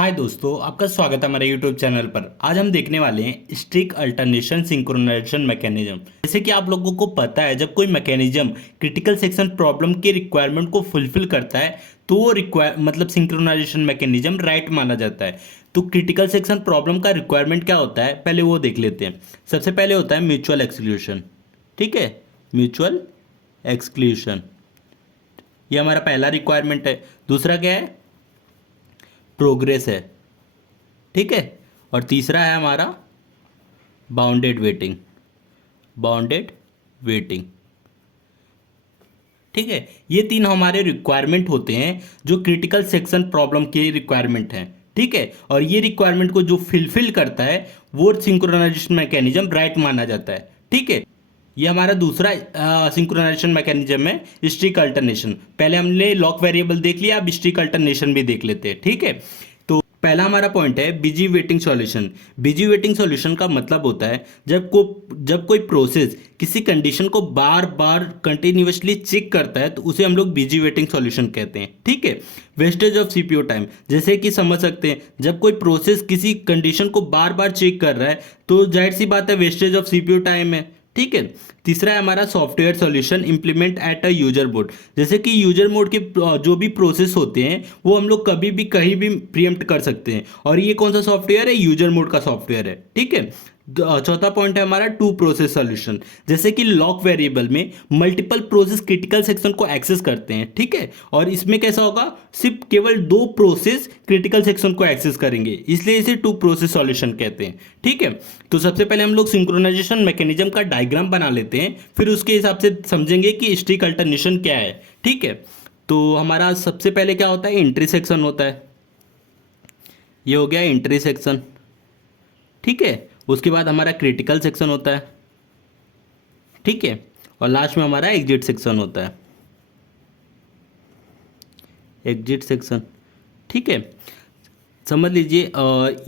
हाय दोस्तों, आपका स्वागत है हमारे यूट्यूब चैनल पर। आज हम देखने वाले हैं स्ट्रिक्ट अल्टरनेशन सिंक्रोनाइजेशन मैकेनिज्म। जैसे कि आप लोगों को पता है, जब कोई मैकेनिज्म क्रिटिकल सेक्शन प्रॉब्लम के रिक्वायरमेंट को फुलफिल करता है तो वो मतलब सिंक्रोनाइजेशन मैकेनिज्म राइट माना जाता है। तो क्रिटिकल सेक्शन प्रॉब्लम का रिक्वायरमेंट क्या होता है, पहले वो देख लेते हैं। सबसे पहले होता है म्यूचुअल एक्सक्लूशन। ठीक है, म्यूचुअल एक्सक्लूशन ये हमारा पहला रिक्वायरमेंट है। दूसरा क्या है, प्रोग्रेस है। ठीक है, और तीसरा है हमारा बाउंडेड वेटिंग। बाउंडेड वेटिंग, ठीक है। ये तीन हमारे रिक्वायरमेंट होते हैं जो क्रिटिकल सेक्शन प्रॉब्लम के रिक्वायरमेंट हैं। ठीक है, और ये रिक्वायरमेंट को जो फिलफिल करता है वो सिंक्रोनाइजेशन मैकेनिज्म राइट माना जाता है। ठीक है, ये हमारा दूसरा सिंक्रोनाइजेशन मैकेनिज्म है स्ट्रिक्ट अल्टरनेशन। पहले हमने लॉक वेरिएबल देख लिया, अब स्ट्रिक्ट अल्टरनेशन भी देख लेते हैं। ठीक है, तो पहला हमारा पॉइंट है busy waiting solution. Busy waiting solution का मतलब होता है जब कोई प्रोसेस किसी कंडीशन को बार बार कंटिन्यूअसली चेक करता है तो उसे हम लोग बिजी वेटिंग सॉल्यूशन कहते हैं। ठीक है, वेस्टेज ऑफ सीपीयू टाइम, जैसे कि समझ सकते हैं जब कोई प्रोसेस किसी कंडीशन को बार बार चेक कर रहा है तो जाहिर सी बात है वेस्टेज ऑफ सीपीयू टाइम है। ठीक है, तीसरा है हमारा software solution implement at a user mode. जैसे कि यूजर मोड के जो भी प्रोसेस होते हैं वो हम लोग कभी भी कहीं भी प्रीएम्प्ट कर सकते हैं, और ये कौन सा सॉफ्टवेयर है, यूजर मोड का सॉफ्टवेयर है। ठीक है, चौथा पॉइंट है हमारा टू प्रोसेस सॉल्यूशन। जैसे कि लॉक वेरिएबल में मल्टीपल प्रोसेस क्रिटिकल सेक्शन को एक्सेस करते हैं। ठीक है, और इसमें कैसा होगा, सिर्फ केवल दो प्रोसेस क्रिटिकल सेक्शन को एक्सेस करेंगे, इसलिए इसे टू प्रोसेस सॉल्यूशन कहते हैं। ठीक है, तो सबसे पहले हम लोग सिंक्रोनाइजेशन मैकेनिज्म का डायग्राम बना लेते हैं, फिर उसके हिसाब से समझेंगे कि स्ट्रिक्ट अल्टरनेशन क्या है। ठीक है, तो हमारा सबसे पहले क्या होता है, एंट्री सेक्शन होता है। ये हो गया एंट्री सेक्शन। ठीक है, उसके बाद हमारा क्रिटिकल सेक्शन होता है। ठीक है, और लास्ट में हमारा एग्जिट सेक्शन होता है, एग्जिट सेक्शन। ठीक है, समझ लीजिए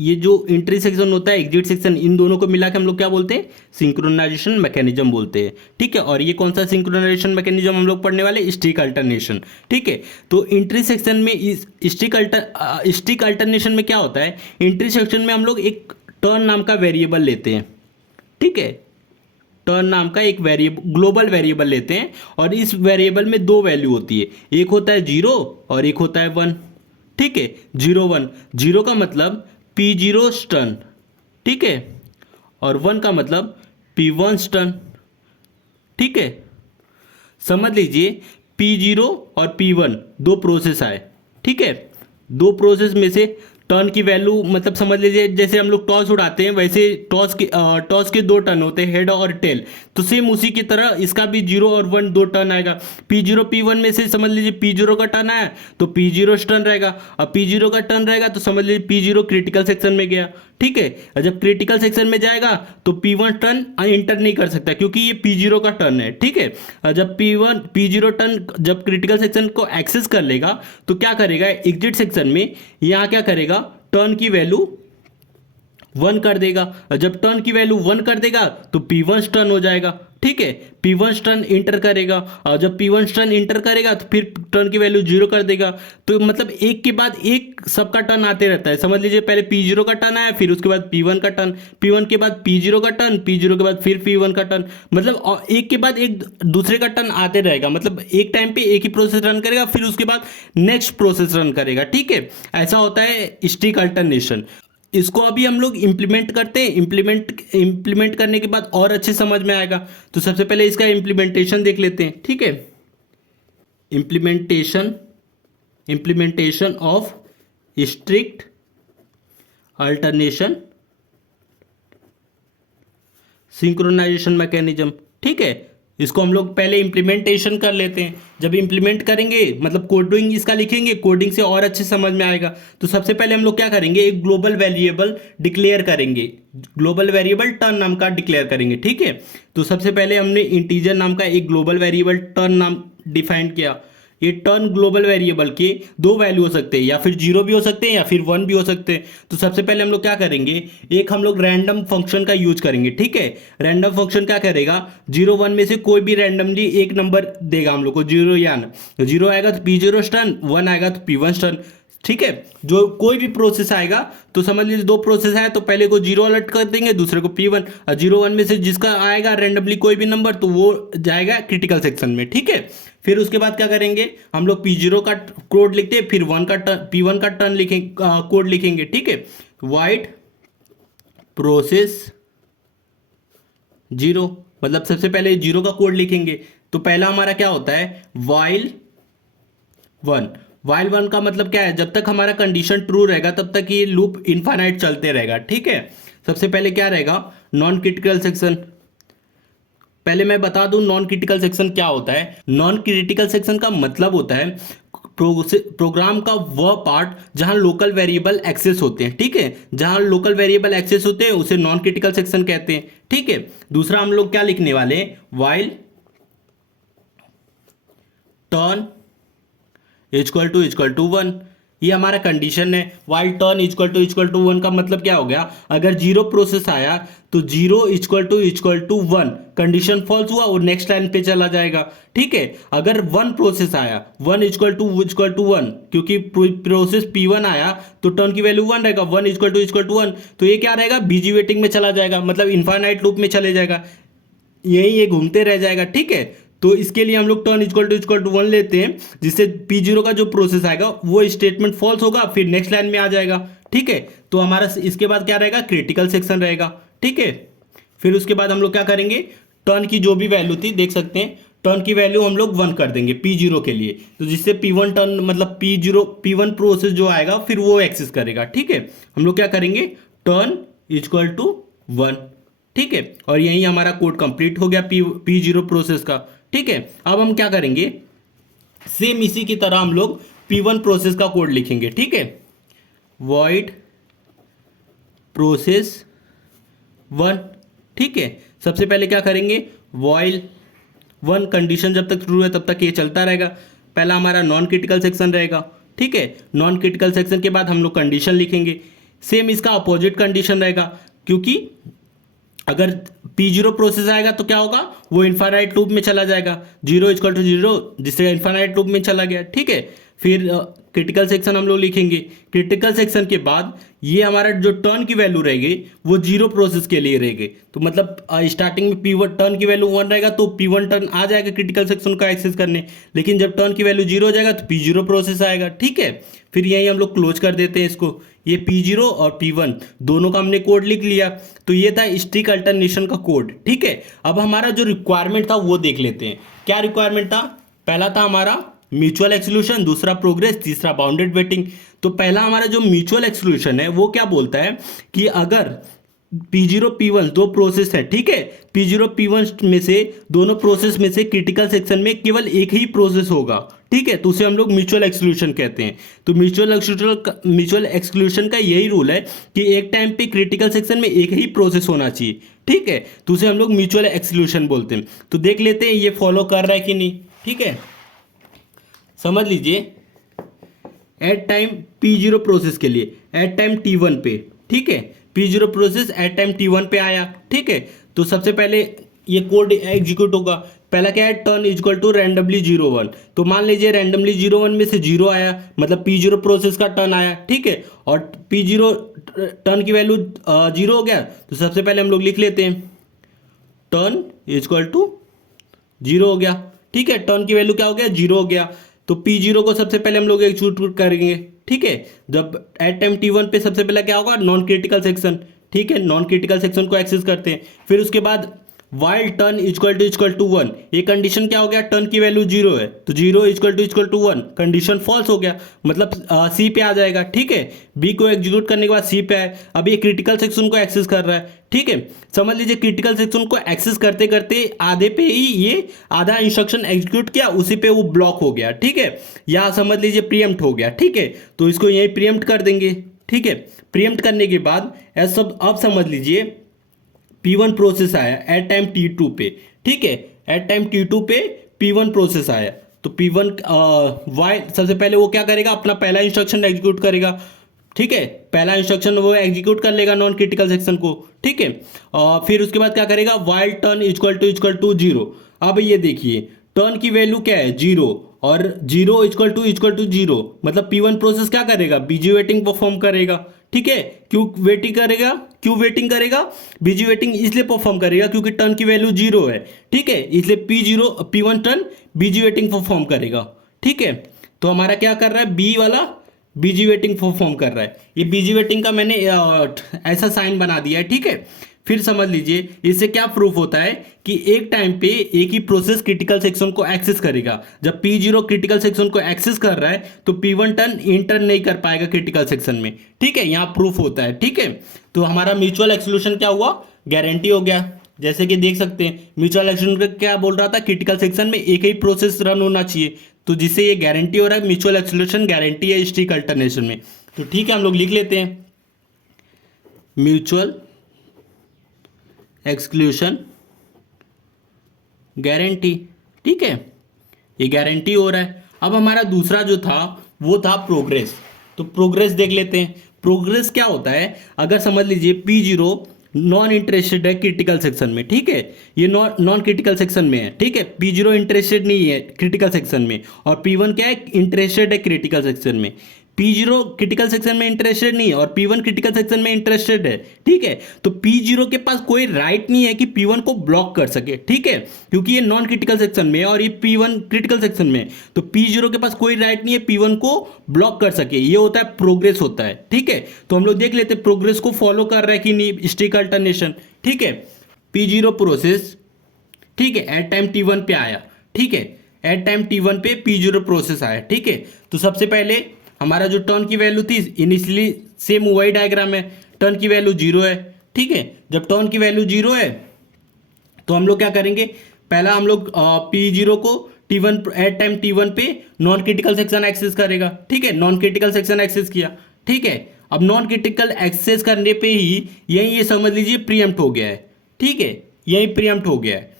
ये जो एंट्री सेक्शन होता है, एग्जिट सेक्शन, इन दोनों को मिला के हम लोग क्या बोलते हैं, सिंक्रोनाइजेशन मैकेनिज्म बोलते हैं। ठीक है, और ये कौन सा सिंक्रोनाइजेशन मैकेनिज्म हम लोग पढ़ने वाले, स्ट्रिक्ट अल्टरनेशन। ठीक है, तो एंट्री सेक्शन में स्ट्रिक्ट अल्टरनेशन में क्या होता है, एंट्री सेक्शन में हम लोग एक टर्न नाम का वेरिएबल लेते हैं। ठीक है, टर्न नाम का एक वेरिएबल, ग्लोबल वेरिएबल लेते हैं, और इस वेरिएबल में दो वैल्यू होती है, एक होता है 0 और एक होता है 1। ठीक है, 0 1, 0 का मतलब P0 स्टर्न। ठीक है, और 1 का मतलब P1 स्टर्न। ठीक है, समझ लीजिए P0 और P1 दो प्रोसेस आए। ठीक है, दो प्रोसेस में से टर्न की वैल्यू, मतलब समझ लीजिए जैसे हम लोग टॉस उड़ाते हैं वैसे टॉस के दो टर्न होते हैं, हेड और टेल। तो सेम उसी की तरह इसका भी 0 और 1 दो टर्न आएगा। P0 P1 में से समझ लीजिए P0 का टर्न आया तो P0 टर्न रहेगा, अब P0 का टर्न रहेगा तो समझ लीजिए P0 क्रिटिकल सेक्शन में गया। ठीक है, और जब क्रिटिकल सेक्शन में जाएगा तो P1 टर्न इंटर नहीं कर सकता क्योंकि ये P0 का टर्न है। ठीक है, और जब P0 टर्न जब क्रिटिकल सेक्शन को एक्सेस कर लेगा तो क्या करेगा, एग्जिट सेक्शन में यहाँ क्या करेगा, टर्न की वैल्यू 1 कर देगा, और जब टर्न की वैल्यू 1 कर देगा तो P1 टर्न हो जाएगा। ठीक है, P1 टर्न इंटर करेगा, और जब P1 टर्न इंटर करेगा तो फिर टर्न की वैल्यू 0 कर देगा। तो मतलब एक के बाद एक सबका टर्न आते रहता है। समझ लीजिए पहले P0 का टर्न आया, फिर उसके बाद P1 का टर्न, P1 के बाद P0 का टर्न, P0 के बाद फिर P1 का टर्न, मतलब एक के बाद एक दूसरे का टर्न आते रहेगा। मतलब एक टाइम पे एक ही प्रोसेस रन करेगा, फिर उसके बाद नेक्स्ट प्रोसेस रन करेगा। ठीक है, ऐसा होता है स्ट्रिक्ट अल्टरनेशन। इसको अभी हम लोग इम्प्लीमेंट करते हैं, इम्प्लीमेंट करने के बाद और अच्छे समझ में आएगा। तो सबसे पहले इसका इम्प्लीमेंटेशन देख लेते हैं। ठीक है, implementation of strict alternation synchronization mechanism. ठीक है, इसको हम लोग पहले इम्प्लीमेंटेशन कर लेते हैं। जब इम्प्लीमेंट करेंगे मतलब कोडिंग इसका लिखेंगे, कोडिंग से और अच्छे समझ में आएगा। तो सबसे पहले हम लोग क्या करेंगे, एक ग्लोबल वेरिएबल डिक्लेयर करेंगे, ग्लोबल वेरिएबल टर्न नाम का डिक्लेयर करेंगे। ठीक है, तो सबसे पहले हमने इंटीजर नाम का एक ग्लोबल वेरिएबल टर्न नाम डिफाइन किया। ये टर्न ग्लोबल वेरिएबल के दो वैल्यू हो सकते हैं, या फिर 0 भी हो सकते हैं या फिर 1 भी हो सकते हैं। तो सबसे पहले हम लोग क्या करेंगे, एक हम लोग रैंडम फंक्शन का यूज करेंगे। ठीक है, रैंडम फंक्शन क्या करेगा, 0 1 में से कोई भी रैंडमली एक नंबर देगा हम लोग को, 0 या 0 आएगा तो P0 टर्न, 1 आएगा तो P1 टर्न। ठीक है, जो कोई भी प्रोसेस आएगा तो समझ लीजिए दो प्रोसेस आए तो पहले को जीरो अलर्ट कर देंगे, दूसरे को P1, और 0 1 में से जिसका आएगा रैंडमली कोई भी नंबर तो वो जाएगा क्रिटिकल सेक्शन में। ठीक है, फिर उसके बाद क्या करेंगे, हम लोग P0 का कोड लिखते हैं, फिर P1 का टर्न लिखेंगे, कोड लिखेंगे। ठीक है, वाइड प्रोसेस 0, मतलब सबसे पहले 0 का कोड लिखेंगे। तो पहला हमारा क्या होता है, वाइल वन का मतलब क्या है, जब तक हमारा कंडीशन ट्रू रहेगा तब तक ये लूप इनफाइनाइट चलते रहेगा। ठीक है, सबसे पहले क्या रहेगा, नॉन क्रिटिकल सेक्शन। पहले मैं बता दूं नॉन क्रिटिकल सेक्शन क्या होता है। नॉन क्रिटिकल सेक्शन का मतलब होता है प्रोग्राम का वह पार्ट जहां लोकल वेरिएबल एक्सेस होते हैं। ठीक है, जहां लोकल वेरिएबल एक्सेस होते हैं उसे नॉन क्रिटिकल सेक्शन कहते हैं। ठीक है, दूसरा हम लोग क्या लिखने वाले हैं, वाइल टर्न इक्वल टू 1, ये हमारा कंडीशन है। वाइल टर्न इक्वल टू 1 का मतलब क्या हो गया, अगर 0 प्रोसेस आया तो 0 इक्वल टू 1 कंडीशन फॉल्स हुआ और नेक्स्ट लाइन पे चला जाएगा। ठीक है, अगर 1 प्रोसेस आया 1 इक्वल टू 1, क्योंकि प्रोसेस P1 आया तो टर्न की वैल्यू 1 रहेगा, 1 इक्वल टू 1, तो ये क्या रहेगा, बीजी वेटिंग में चला जाएगा, मतलब इनफाइनाइट लूप में चले जाएगा, यही ये घूमते रह जाएगा। ठीक है, तो इसके लिए हम लोग टर्न इक्वल टू 1 लेते हैं, जिससे P0 का जो प्रोसेस आएगा वो स्टेटमेंट फॉल्स होगा, फिर नेक्स्ट लाइन में आ जाएगा। ठीक है, तो हमारा इसके बाद क्या रहेगा, क्रिटिकल सेक्शन रहेगा। ठीक है, फिर उसके बाद हम लोग क्या करेंगे, टर्न की जो भी वैल्यू थी देख सकते हैं, टर्न की वैल्यू हम लोग 1 कर देंगे P0 के लिए, तो जिससे P1 टर्न मतलब P1 प्रोसेस जो आएगा फिर वो एक्सेस करेगा। ठीक है, हम लोग क्या करेंगे, टर्न इक्वल टू 1। ठीक है, और यही हमारा कोड कंप्लीट हो गया P0 प्रोसेस का। ठीक है, अब हम क्या करेंगे, सेम इसी की तरह हम लोग P1 प्रोसेस का कोड लिखेंगे। ठीक है, वॉइड प्रोसेस 1। ठीक है, सबसे पहले क्या करेंगे, वाइल 1 कंडीशन जब तक ट्रू है तब तक ये चलता रहेगा। पहला हमारा नॉन क्रिटिकल सेक्शन रहेगा। ठीक है, नॉन क्रिटिकल सेक्शन के बाद हम लोग कंडीशन लिखेंगे, सेम इसका अपोजिट कंडीशन रहेगा, क्योंकि अगर P0 प्रोसेस आएगा तो क्या होगा, वो इनफाइनाइट लूप में चला जाएगा, 0 इक्वल टू 0 जिससे इनफाइनाइट लूप में चला गया। ठीक है, फिर क्रिटिकल सेक्शन हम लोग लिखेंगे। क्रिटिकल सेक्शन के बाद ये हमारा जो टर्न की वैल्यू रहेगी वो 0 प्रोसेस के लिए रहेगी, तो मतलब स्टार्टिंग में P1 टर्न की वैल्यू 1 रहेगा तो P1 टर्न आ जाएगा क्रिटिकल सेक्शन को एक्सेस करने, लेकिन जब टर्न की वैल्यू 0 हो जाएगा तो P0 प्रोसेस आएगा। ठीक है, फिर यही हम लोग क्लोज कर देते हैं इसको, ये P0 और P1 दोनों का हमने कोड लिख लिया। तो ये था स्ट्रिक अल्टरनेशन का कोड। ठीक है, अब हमारा जो रिक्वायरमेंट था वो देख लेते हैं। क्या रिक्वायरमेंट था, पहला था हमारा म्यूचुअल एक्सक्लूशन, दूसरा प्रोग्रेस, तीसरा बाउंडेड वेटिंग। तो पहला हमारा जो म्यूचुअल एक्सक्लूशन है वो क्या बोलता है कि अगर P0 P1 दो प्रोसेस है, ठीक है, P0 P1 में से दोनों प्रोसेस में से क्रिटिकल सेक्शन में केवल एक ही प्रोसेस होगा, ठीक है, तो उसे हम लोग म्यूचुअल एक्सक्लूशन कहते हैं। तो म्यूचुअल एक्सक्लूशन का यही रूल है कि एक टाइम पे क्रिटिकल सेक्शन में एक ही प्रोसेस होना चाहिए। ठीक है, तो उसे हम लोग म्यूचुअल एक्सक्लूशन बोलते हैं। तो देख लेते हैं ये फॉलो कर रहा है कि नहीं। ठीक है, समझ लीजिए एट टाइम P0 प्रोसेस के लिए एट टाइम T1 पे, ठीक है, P0 process at time T1 पे आया। ठीक है, तो सबसे पहले ये कोड एग्जीक्यूट होगा। पहला क्या है, टर्न इक्वल टू रैंडमली 0 1। तो मान लीजिए रैंडमली 0 1 में से 0 आया, मतलब P0 प्रोसेस का टर्न आया। ठीक है, और P0 टर्न की वैल्यू 0 हो गया, तो सबसे पहले हम लोग लिख लेते हैं टर्न इक्वल टू 0 हो गया। ठीक है, टर्न की वैल्यू क्या हो गया, 0 हो गया। तो P0 को सबसे पहले हम लोग एग्जीक्यूट करेंगे। ठीक है, जब एट टाइम T1 पे सबसे पहले क्या होगा, नॉन क्रिटिकल सेक्शन। ठीक है, नॉन क्रिटिकल सेक्शन को एक्सेस करते हैं। फिर उसके बाद वाइल टर्न इक्वल टू 1, ये कंडीशन क्या हो गया, टर्न की वैल्यू 0 है, तो 0 इक्वल टू 1 कंडीशन फॉल्स हो गया, मतलब सी पे आ जाएगा। ठीक है, बी को एग्जीक्यूट करने के बाद सी पे आए, अब ये क्रिटिकल सेक्शन को एक्सेस कर रहा है। ठीक है, समझ लीजिए क्रिटिकल सेक्शन को एक्सेस करते करते आधे पे ही ये आधा इंस्ट्रक्शन एग्जीक्यूट किया, उसी पे वो ब्लॉक हो गया। ठीक है, या समझ लीजिए प्रीएम्प्ट हो गया। ठीक है, तो इसको यही प्रीएम्प्ट कर देंगे। ठीक है, प्रीएम्प्ट करने के बाद अब समझ लीजिए P1 प्रोसेस आया एट टाइम T2 पे। ठीक है, एट टाइम T2 पे P1 प्रोसेस आया, तो P1 वाई सबसे पहले वो क्या करेगा, अपना पहला इंस्ट्रक्शन एग्जीक्यूट करेगा। ठीक है, पहला इंस्ट्रक्शन वो एग्जीक्यूट कर लेगा नॉन क्रिटिकल सेक्शन को। ठीक है, फिर उसके बाद क्या करेगा, वाइल टर्न इक्वल टू 0। अब ये देखिए टर्न की वैल्यू क्या है, 0, और जीरो इक्वल टू जीरो, मतलब P1 प्रोसेस क्या करेगा, बीजी वेटिंग परफॉर्म करेगा। ठीक है, क्यों वेटिंग करेगा, बीजी वेटिंग इसलिए परफॉर्म करेगा क्योंकि टर्न की वैल्यू जीरो है। ठीक है, इसलिए P1 टर्न बीजी वेटिंग परफॉर्म करेगा। ठीक है, तो हमारा क्या कर रहा है, बी वाला बीजी वेटिंग परफॉर्म कर रहा है। ये बीजी वेटिंग का मैंने ऐसा साइन बना दिया है। ठीक है, फिर समझ लीजिए इससे क्या प्रूफ होता है कि एक टाइम पे एक ही प्रोसेस क्रिटिकल सेक्शन को एक्सेस करेगा। जब P0 क्रिटिकल सेक्शन को एक्सेस कर रहा है तो P1 टर्न इंटर नहीं कर पाएगा क्रिटिकल सेक्शन में। ठीक है, यहाँ प्रूफ होता है। ठीक है, तो हमारा म्यूचुअल एक्सक्लूशन क्या हुआ, गारंटी हो गया। जैसे कि देख सकते हैं म्यूचुअल एक्सक्लूशन क्या बोल रहा था, क्रिटिकल सेक्शन में एक ही प्रोसेस रन होना चाहिए, तो जिससे ये गारंटी हो रहा है, म्यूचुअल एक्सक्लूशन गारंटी है स्ट्रिक्ट अल्टरनेशन में। तो ठीक है, हम लोग लिख लेते हैं म्यूचुअल एक्सक्लूशन गारंटी। ठीक है, ये गारंटी हो रहा है। अब हमारा दूसरा जो था वो था प्रोग्रेस। तो प्रोग्रेस देख लेते हैं। प्रोग्रेस क्या होता है, अगर समझ लीजिए P0 नॉन इंटरेस्टेड है क्रिटिकल सेक्शन में। ठीक है, ये नॉन क्रिटिकल सेक्शन में है। ठीक है, P0 इंटरेस्टेड नहीं है क्रिटिकल सेक्शन में, और P1 क्या है, इंटरेस्टेड है क्रिटिकल सेक्शन में। P0 क्रिटिकल सेक्शन में इंटरेस्टेड नहीं है और P1 क्रिटिकल सेक्शन में इंटरेस्टेड है। ठीक है, तो P0 के पास कोई राइट नहीं है कि P1 को ब्लॉक कर सके। ठीक है, क्योंकि ये नॉन क्रिटिकल सेक्शन में है और ये P1 क्रिटिकल सेक्शन में है, तो P0 के पास कोई राइट नहीं है P1 को ब्लॉक कर सके। ये होता है प्रोग्रेस होता है। ठीक है, तो हम लोग देख लेते हैं प्रोग्रेस को फॉलो कर रहा है कि नहीं स्ट्रिक्ट अल्टरनेशन। ठीक है, P0 प्रोसेस, ठीक है, एट टाइम T1 पे आया। ठीक है, एट टाइम T1 पे P0 प्रोसेस आया। ठीक है, तो सबसे पहले हमारा जो टर्न की वैल्यू थी, इनिशियली सेम वही डायग्राम है, टर्न की वैल्यू जीरो है। ठीक है, जब टर्न की वैल्यू जीरो है तो हम लोग क्या करेंगे, पहला हम लोग P0 को T1 एट टाइम T1 पे नॉन क्रिटिकल सेक्शन एक्सेस करेगा। ठीक है, नॉन क्रिटिकल सेक्शन एक्सेस किया। ठीक है, अब नॉन क्रिटिकल एक्सेस करने पे ही यही ये समझ लीजिए प्रीएम्प्ट हो गया है। ठीक है, यही प्रीएम्प्ट हो गया है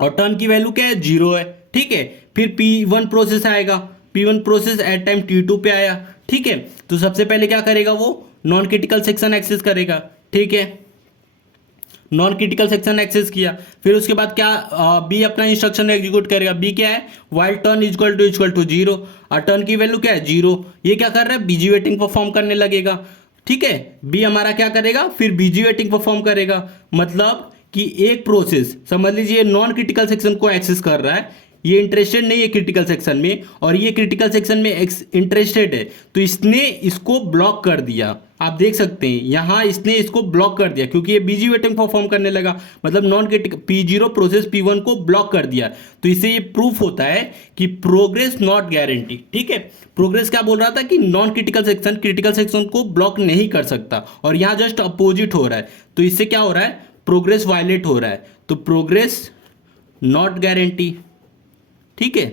और टर्न की वैल्यू क्या है, जीरो है। ठीक है, फिर P1 प्रोसेस आएगा, P1 process at time T2 पे आया। ठीक है, तो सबसे पहले क्या करेगा, वो नॉन क्रिटिकल सेक्शन एक्सेस करेगा। ठीक है, नॉन क्रिटिकल सेक्शन एक्सेस किया, फिर उसके बाद क्या, बी अपना इंस्ट्रक्शन एग्जीक्यूट करेगा। बी क्या है, while turn equal to zero, और टर्न की वैल्यू क्या है, जीरो। ये क्या कर रहा है, बीजी वेटिंग परफॉर्म करने लगेगा। ठीक है, बी हमारा क्या करेगा, फिर बीजी वेटिंग परफॉर्म करेगा। मतलब कि एक प्रोसेस समझ लीजिए नॉन क्रिटिकल सेक्शन को एक्सेस कर रहा है, ये इंटरेस्टेड नहीं है क्रिटिकल सेक्शन में और ये क्रिटिकल सेक्शन में इंटरेस्टेड है, तो इसने इसको ब्लॉक कर दिया। आप देख सकते हैं यहाँ इसने इसको ब्लॉक कर दिया क्योंकि ये बीजी वेटिंग परफॉर्म करने लगा, मतलब non critical P0 process P1 को ब्लॉक कर दिया। तो इससे ये प्रूफ होता है कि प्रोग्रेस नॉट गारंटी। ठीक है, प्रोग्रेस क्या बोल रहा था कि non critical section critical section को ब्लॉक नहीं कर सकता, और यहाँ जस्ट अपोजिट हो रहा है। तो इससे क्या हो रहा है, प्रोग्रेस वायलेट हो रहा है, तो प्रोग्रेस नॉट गारंटी। ठीक है,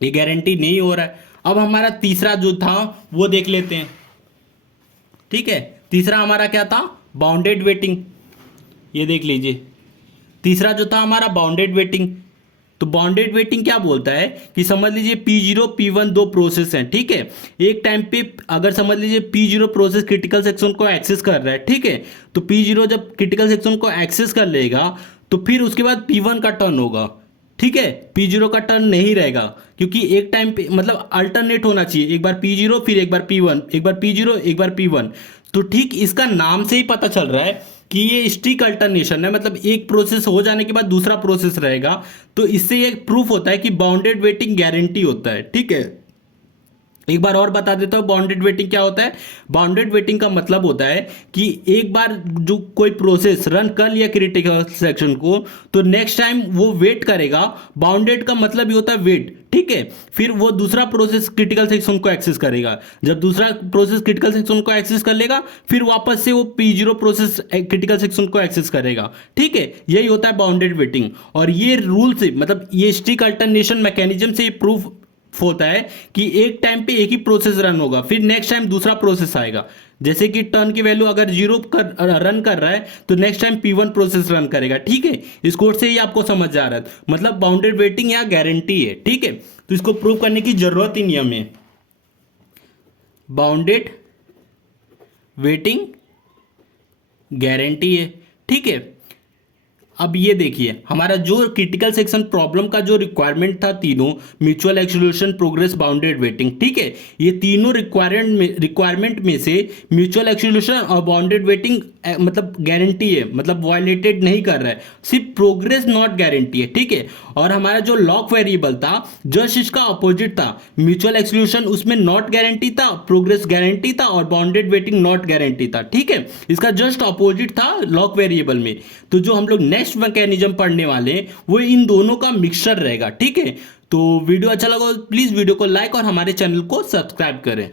ये गारंटी नहीं हो रहा है। अब हमारा तीसरा जो था वो देख लेते हैं। ठीक है, तीसरा हमारा क्या था, बाउंडेड वेटिंग। ये देख लीजिए, तीसरा जो था हमारा बाउंडेड वेटिंग। तो बाउंडेड वेटिंग क्या बोलता है कि समझ लीजिए P0 P1 दो प्रोसेस हैं। ठीक है, एक टाइम पे अगर समझ लीजिए P0 प्रोसेस क्रिटिकल सेक्शन को एक्सेस कर रहा है। ठीक है, तो P0 जब क्रिटिकल सेक्शन को एक्सेस कर लेगा तो फिर उसके बाद P1 का टर्न होगा। ठीक है, P0 का टर्न नहीं रहेगा क्योंकि एक टाइम पे मतलब अल्टरनेट होना चाहिए, एक बार P0 फिर एक बार P1, एक बार P0 एक बार P1। तो ठीक इसका नाम से ही पता चल रहा है कि ये स्ट्रिक्ट अल्टरनेशन है, मतलब एक प्रोसेस हो जाने के बाद दूसरा प्रोसेस रहेगा। तो इससे ये प्रूफ होता है कि बाउंडेड वेटिंग गारंटी होता है। ठीक है, एक बार और बता देता हूँ बाउंडेड वेटिंग क्या होता है। बाउंडेड वेटिंग का मतलब होता है कि एक बार जो कोई प्रोसेस रन कर लिया क्रिटिकल सेक्शन को, तो नेक्स्ट टाइम वो वेट करेगा। बाउंडेड का मतलब ही होता है वेट। ठीक है, फिर वो दूसरा प्रोसेस क्रिटिकल सेक्शन को एक्सेस करेगा। जब दूसरा प्रोसेस क्रिटिकल सेक्शन को एक्सेस कर लेगा फिर वापस से वो P0 प्रोसेस क्रिटिकल सेक्शन को एक्सेस करेगा। ठीक है, यही होता है बाउंडेड वेटिंग, और ये रूल से मतलब ये स्ट्रिक्ट अल्टरनेशन मैकेनिज्म से प्रूफ होता है कि एक टाइम पे एक ही प्रोसेस रन होगा, फिर नेक्स्ट टाइम दूसरा प्रोसेस आएगा। जैसे कि टर्न की वैल्यू अगर जीरो रन कर रहा है तो next time P1 process run करेगा। ठीक है, इस कोड से ही आपको समझ जा रहा है, मतलब बाउंडेड वेटिंग या गारंटी है। ठीक है, तो इसको प्रूव करने की जरूरत ही नहीं हमें। बाउंडेड वेटिंग गारंटी है। ठीक है, अब ये देखिए हमारा जो क्रिटिकल सेक्शन प्रॉब्लम का जो रिक्वायरमेंट था तीनों, mutual exclusion, progress, bounded waiting, ठीक है, ये तीनों रिक्वायरमेंट में से म्यूचुअल एक्सक्लूशन और बाउंडेड वेटिंग मतलब गारंटी है, मतलब वायलेटेड नहीं कर रहा है, सिर्फ प्रोग्रेस नॉट गारंटी है, ठीक है। और हमारा जो लॉक वेरिएबल था जस्ट इसका अपोजिट था, म्यूचुअल एक्सक्लूशन उसमें नॉट गारंटी था, प्रोग्रेस गारंटी था और बाउंडेड वेटिंग नॉट गारंटी था, ठीक है। इसका जस्ट अपोजिट था लॉक वेरिएबल में। तो जो हम लोग नेक्स्ट मैकेनिज्म पढ़ने वाले हैं वो इन दोनों का मिक्सचर रहेगा, ठीक है। तो वीडियो अच्छा लगा तो प्लीज वीडियो को लाइक और हमारे चैनल को सब्सक्राइब करें।